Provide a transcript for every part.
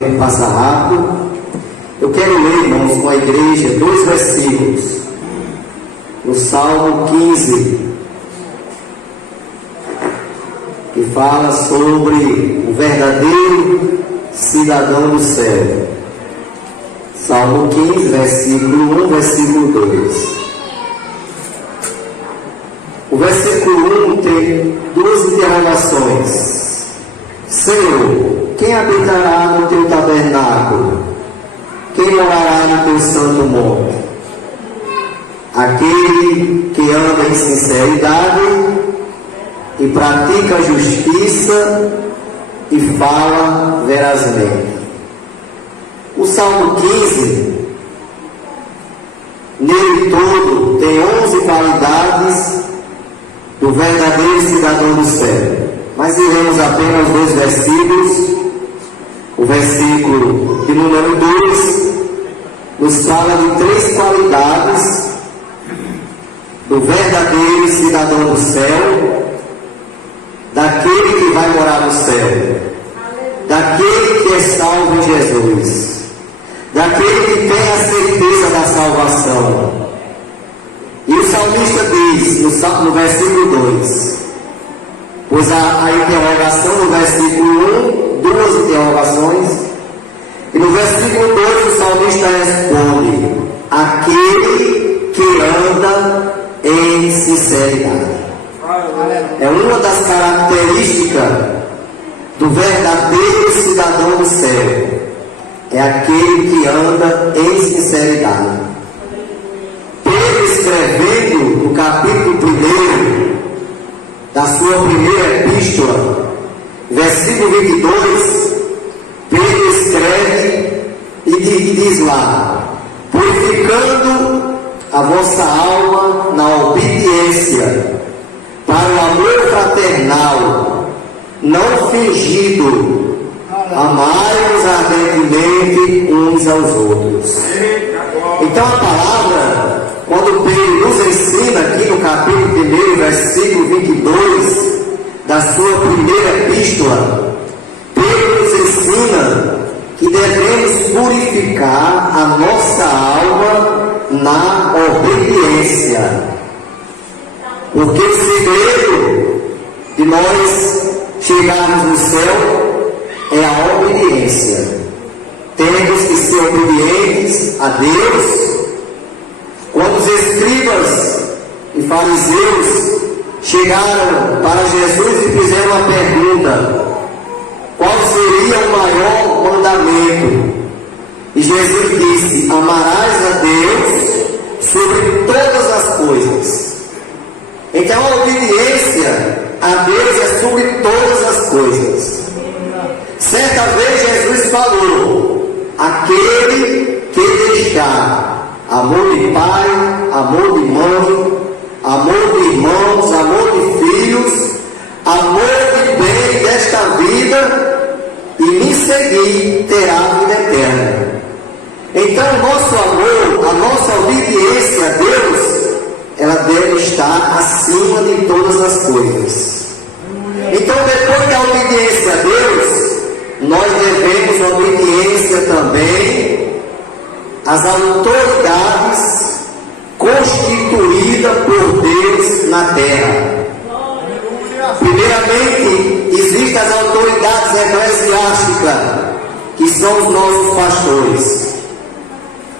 Passa rápido. Eu quero ler, irmãos, com a igreja, 2 versículos. No Salmo 15, que fala sobre o verdadeiro cidadão do céu. Salmo 15, versículo 1, versículo 2. O versículo 1 tem 2 interrogações. Senhor, quem habitará no teu tabernáculo? Quem morará no teu santo monte? Aquele que anda em sinceridade e pratica justiça e fala verazmente. O Salmo 15, nele todo, tem 11 qualidades do verdadeiro cidadão do céu. Mas iremos apenas 2 versículos. O versículo de número 2 nos fala de 3 qualidades do verdadeiro cidadão do céu, daquele que vai morar no céu, daquele que é salvo em Jesus, daquele que tem a certeza da salvação. E o salmista diz no versículo 2, pois a interrogação no versículo 1, 2 interrogações, e no versículo 2 o salmista responde: aquele que anda em sinceridade. É uma das características do verdadeiro cidadão do céu, é aquele que anda em sinceridade. Pedro, escrevendo no capítulo 1 da sua primeira epístola, versículo 22, Pedro escreve e diz lá: purificando a vossa alma na obediência, para o amor fraternal, não fingido, amai-vos ardentemente uns aos outros. Então a palavra, quando Pedro nos ensina aqui no capítulo 1, versículo 22 da sua primeira epístola, Pedro nos ensina que devemos purificar a nossa alma na obediência. Porque o segredo de nós chegarmos no céu é a obediência. Temos que ser obedientes a Deus. Quando os escribas e fariseus chegaram para Jesus e fizeram uma pergunta: qual seria o maior mandamento? E Jesus disse: amarás a Deus sobre todas as coisas. Então a obediência a Deus é sobre todas as coisas. Certa vez Jesus falou: aquele que deixar amor de pai, amor de mãe, amor de irmãos, amor de filhos, amor de bem desta vida, e me seguir, terá a vida eterna. Então o nosso amor, a nossa obediência a Deus, ela deve estar acima de todas as coisas. Então, depois da obediência a Deus, nós devemos obediência também às autoridades constituídas por Deus na terra. Primeiramente, existem as autoridades eclesiásticas, que são os nossos pastores.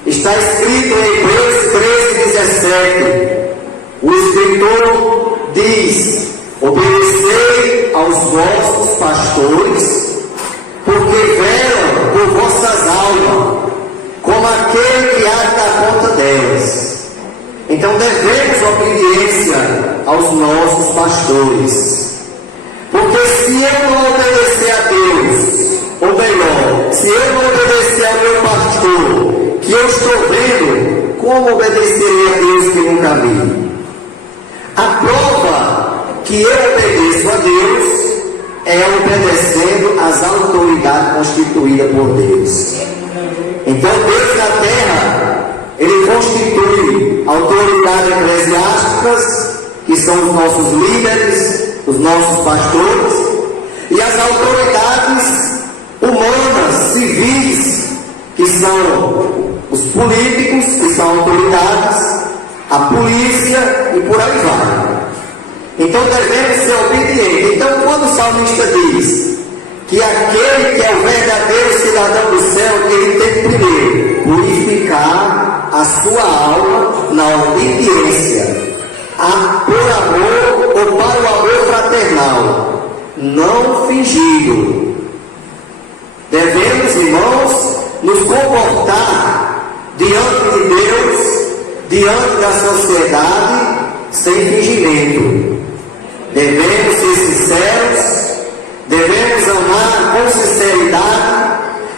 Está escrito em Hebreus 13:17, o escritor diz: obedecei aos vossos pastores, porque velam por vossas almas, como aquele que há de dar conta delas. Então devemos obediência aos nossos pastores. Porque se eu não obedecer a Deus, ou melhor, se eu não obedecer ao meu pastor, que eu estou vendo, como obedecerei a Deus que nunca vi? A prova que eu obedeço a Deus é obedecendo às autoridades constituídas por Deus. Então Deus na terra, Ele constitui autoridades eclesiásticas, que são os nossos líderes, os nossos pastores, e as autoridades humanas, civis, que são os políticos, que são autoridades, a polícia e por aí vai. Então devemos ser obedientes. Então quando o salmista diz que aquele que é o verdadeiro cidadão do céu, ele tem que primeiro purificar a sua alma na obediência, por amor ou para o amor fraternal, não fingido. Devemos, irmãos, nos comportar diante de Deus, diante da sociedade, sem fingimento. Devemos ser sinceros, devemos amar com sinceridade,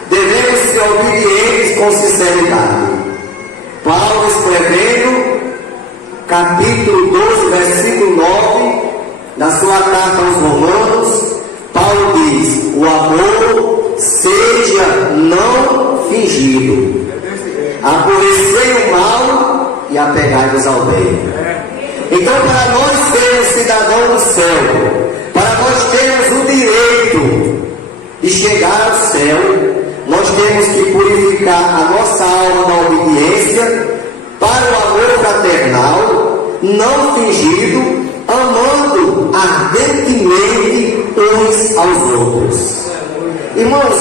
devemos ser obedientes com sinceridade. Paulo escrevendo, capítulo 12, versículo 9, na sua carta aos Romanos, Paulo diz: o amor seja não fingido, aborrecei o mal e apegai-vos ao bem. Então, para nós sermos cidadãos do céu, para nós termos o direito de chegar ao céu, nós temos que purificar a nossa alma na obediência, para o amor fraternal, não fingido, amando ardentemente uns aos outros. Irmãos,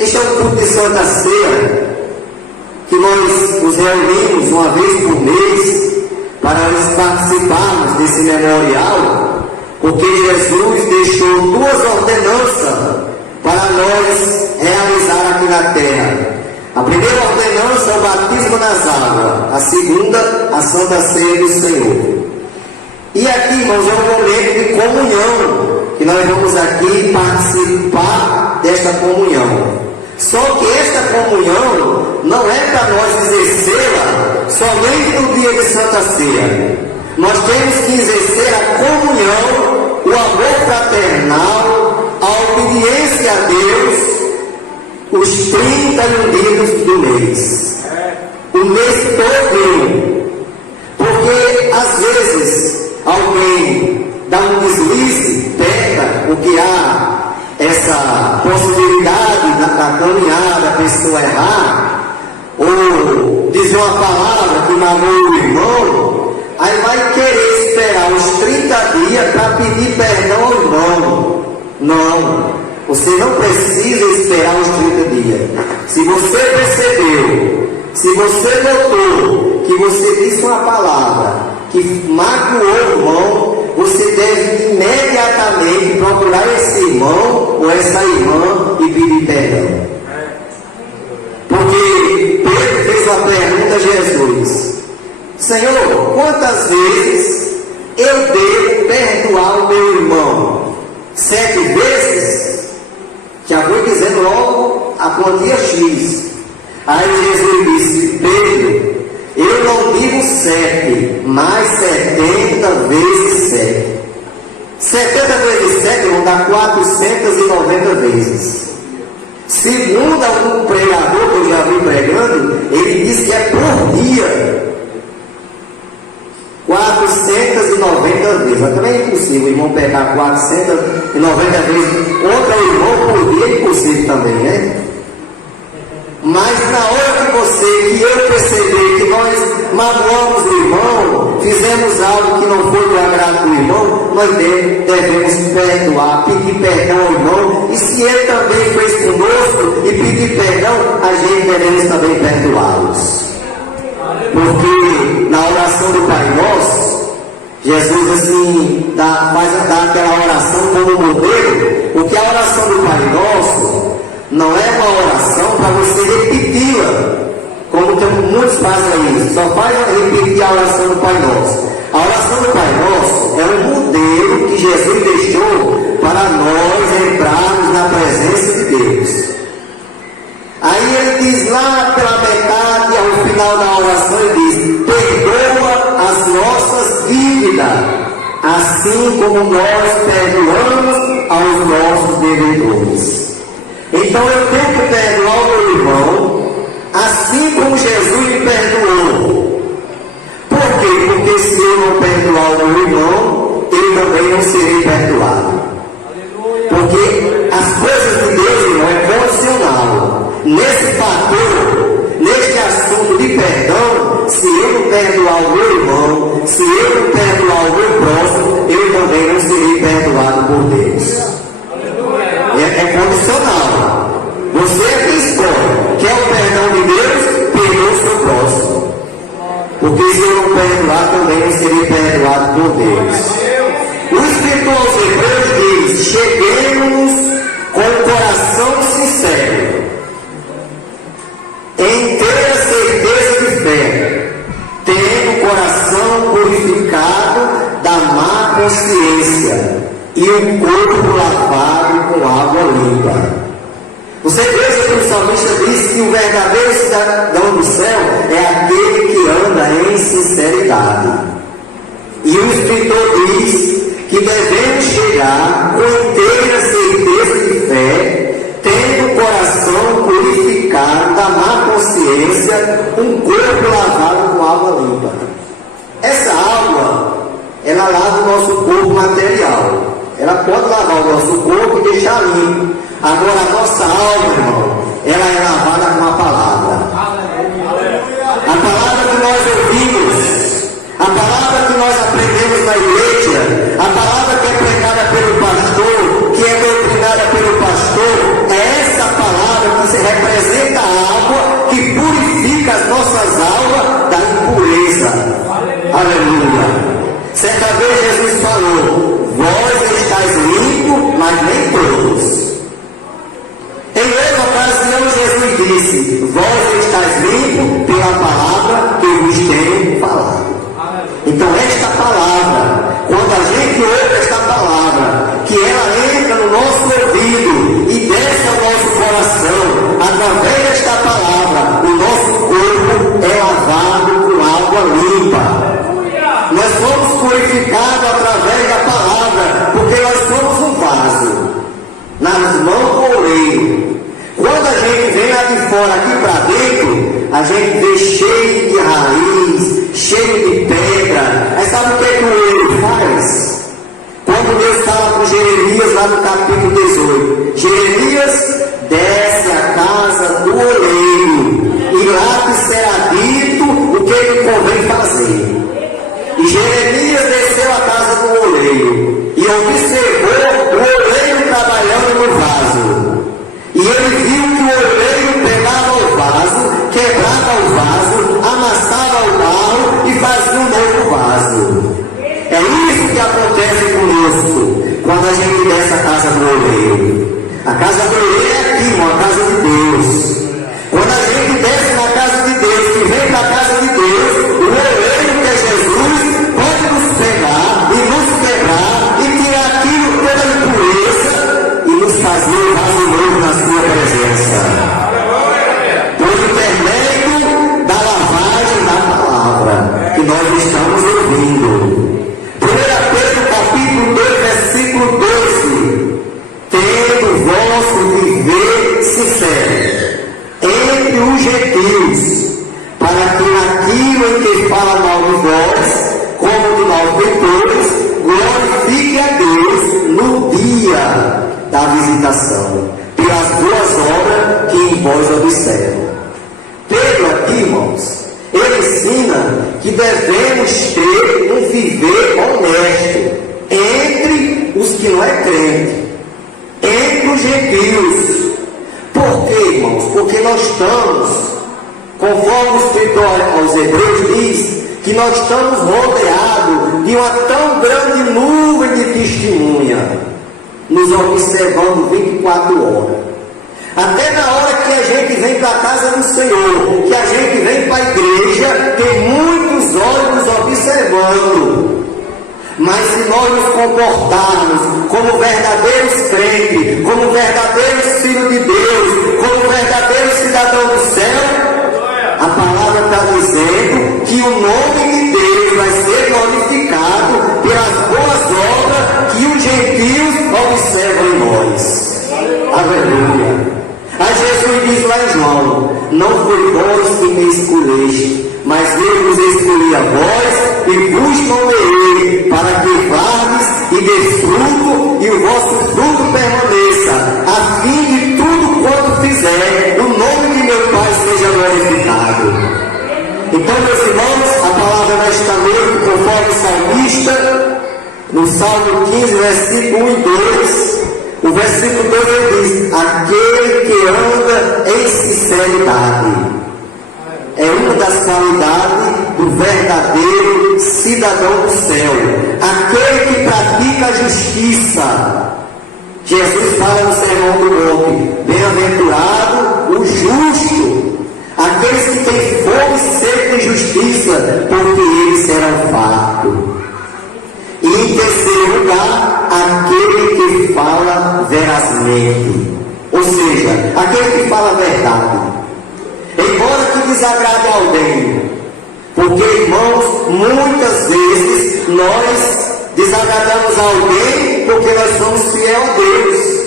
este é um culto de Santa Ceia, que nós nos reunimos uma vez por mês para nós participarmos desse memorial, porque Jesus deixou duas ordenanças para nós realizar aqui na terra. A primeira ordenança é o batismo nas águas, a segunda, a Santa Ceia do Senhor. E aqui, irmãos, é um momento de comunhão, que nós vamos aqui participar desta comunhão. Só que esta comunhão não é para nós exercê-la somente no dia de Santa Ceia. Nós temos que exercer a comunhão, o amor fraternal, a obediência a Deus, os 31 dias do mês. O mês todo. Porque às vezes alguém dá um deslize, peca, porque há essa possibilidade da caminhada, a pessoa errar, ou dizer uma palavra que magoou o irmão, aí vai querer esperar os 30 dias para pedir perdão ao irmão. Não, você não precisa esperar os 30 dias. Se você percebeu, se você notou que você disse uma palavra que magoou o irmão, você deve imediatamente procurar esse irmão ou essa irmã e pedir perdão. Porque Pedro fez uma pergunta a Jesus: Senhor, quantas vezes eu devo perdoar o meu irmão? 7 vezes? Já vou dizendo logo a quantia X. Aí Jesus disse: Pedro, eu não digo 7, mas 70 vezes 7. 70 vezes 7 vão dar 490 vezes. Segundo algum pregador que eu já vi pregando, ele diz que é por dia. 490 vezes. Mas também é impossível o irmão pegar 490 vezes outro irmão por dia, é impossível também, né? Mas na hora que eu perceber que nós magoamos o irmão, fizemos algo que não foi do agrado do irmão, nós devemos perdoar, pedir perdão ao irmão, e se ele também fez conosco e pedir perdão, a gente devemos também perdoá-los. Porque na oração do Pai Nosso, Jesus assim faz aquela oração como modelo, porque a oração do Pai Nosso não é uma oração para você repeti-la, como muitos fazem isso, só faz repetir a oração do Pai Nosso. A oração do Pai Nosso é um modelo que Jesus deixou para nós entrarmos na presença de Deus. Aí ele diz lá pela metade, ao final da oração, ele diz: perdoa as nossas dívidas, assim como nós perdoamos aos nossos devedores. Então eu tenho que perdoar o meu irmão, assim como Jesus me perdoou. Por quê? Porque se eu não perdoar o meu irmão, eu também não serei perdoado. Porque as coisas de Deus, irmão, é condicional. nesse fator, neste assunto de perdão, se eu não perdoar o meu irmão, se eu não perdoar o meu próximo, eu também não serei perdoado por Deus. É condicional. Você é quem escolhe. Quer o perdão de Deus? Perdoa o seu próximo. Porque se eu não perdoar, também não serei perdoado por Deus. O escritor aos Hebreus diz: cheguemos com o coração sincero, em inteira certeza de fé, tendo o coração purificado da má consciência e o corpo lavado com água limpa. Você veja que o salmista diz que o verdadeiro cidadão do céu é aquele que anda em sinceridade. E o escritor diz que devemos chegar com inteira certeza de fé, tendo o coração purificado da má consciência, um corpo lavado com água limpa. Essa água, ela lava o nosso corpo material. Ela pode lavar o nosso corpo e deixar limpo. Agora a nossa alma, irmão, ela é lavada com a palavra. A palavra que nós ouvimos, a palavra que nós aprendemos na igreja, a palavra que é pregada pelo pastor, que é doutrinada pelo pastor, é essa palavra que se representa a água que purifica as nossas almas da impureza. Aleluia. Certa vez Jesus falou: vós estáis limpos, mas nem todos. Em outra ocasião Jesus disse: vós estáis limpos pela palavra que eu vos tenho falado. Então esta palavra, quando a gente ouve esta palavra, que ela entra no nosso ouvido e desce ao nosso coração, através desta palavra, o nosso corpo é lavado com água limpa. Nós somos purificados através da palavra, porque nós somos um vaso nas mãos do oleiro. Quando a gente vem lá de fora aqui para dentro, a gente vê cheio de raiz, cheio de pedra. Aí sabe o que o oleiro faz? Quando Deus fala com Jeremias lá no capítulo 18, Jeremias desce à casa do oleiro, e lá te será dito o que lhe convém fazer. E Jeremias desceu à casa do oleiro e observou o oleiro trabalhando no vaso. E ele viu que o oleiro pegava o vaso, quebrava o vaso, amassava o barro e fazia um novo vaso. É isso que acontece conosco quando a gente desce à casa do oleiro. A casa do oleiro é aqui, irmão, a casa de Deus. Quando a gente desce na casa de Deus, que vem para a casa de Deus, o oleiro que é Jesus pode nos pegar e nos quebrar e tirar aquilo, toda a impureza, e nos fazer um vaso novo na sua presença. Por intermédio da lavagem da palavra que nós estamos ouvindo. 1 Pedro capítulo 2, versículo 12. Tendo vosso viver sincero entre os gentios, para que naquilo em que fala mal de vós, como de malfeitores, glorifique a Deus no dia da visitação, pelas boas obras que em vós observam. Pedro aqui, irmãos, ele ensina que devemos ter um viver honesto entre os que não é crente, entre os gentios. Por quê, irmãos? Porque nós estamos, conforme o escritor aos Hebreus diz, que nós estamos rodeados de uma tão grande nuvem de testemunha, nos observando 24 horas. Até na hora que a gente vem para a casa do Senhor, que a gente vem para a igreja, tem muitos olhos nos observando. Mas se nós nos comportarmos como verdadeiros crentes, como verdadeiros filhos de Deus, como verdadeiros cidadãos do céu, a palavra está dizendo que o nome de Deus vai ser glorificado pelas boas obras que os gentios observam em nós. Aleluia. Aí Jesus diz lá em João: não foi vós que me escolheste, mas eu vos escolhi a vós e vos nomeei para que vardes e dês fruto e o vosso fruto permaneça, a fim de tudo quanto fizer, o nome de Então, meus irmãos, a palavra desta noite, conforme o salmista, no Salmo 15, versículo 1 e 2, o versículo 2 ele diz: aquele que anda em sinceridade. É uma das qualidades do verdadeiro cidadão do céu. Aquele que pratica a justiça. Jesus fala no Sermão do Monte: bem-aventurado o justo, aqueles que têm fome e sede de justiça, porque eles serão fartos. E em terceiro lugar, aquele que fala verazmente, ou seja, aquele que fala a verdade. Embora que desagrade alguém, porque, irmãos, muitas vezes nós desagradamos alguém porque nós somos fiéis a Deus.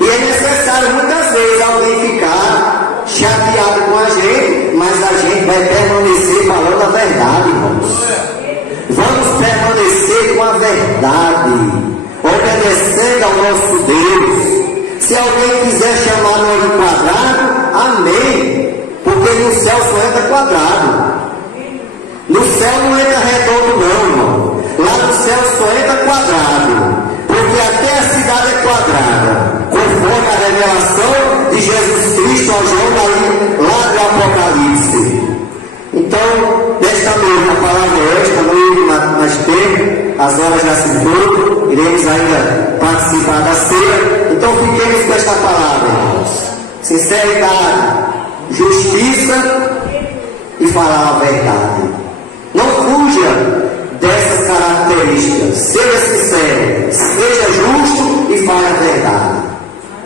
E é necessário muitas vezes alguém ficar chateado com a gente, mas a gente vai permanecer falando a verdade, irmãos. Vamos permanecer com a verdade, obedecendo ao nosso Deus. Se alguém quiser chamar nós de quadrado, amém, porque no céu só entra quadrado. No céu não entra redondo não, irmão. Lá no céu só entra quadrado, porque até a cidade é quadrada, conforme a revelação de Jesus Cristo a João lá do Apocalipse. Então, nesta noite, a palavra é esta, não iremos mais tempo, as horas já se foram, iremos ainda participar da ceia. Então, fiquemos com esta palavra, irmãos: sinceridade, justiça e falar a verdade. Não fuja dessas características. Seja sincero, seja justo e fale a verdade,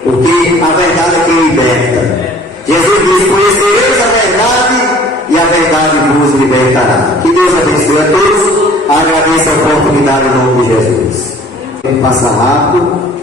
porque a verdade é quem liberta. Jesus diz: conhecereis a verdade e a verdade vos libertará. Que Deus abençoe a todos. Agradeço a oportunidade em nome de Jesus. Passa rápido.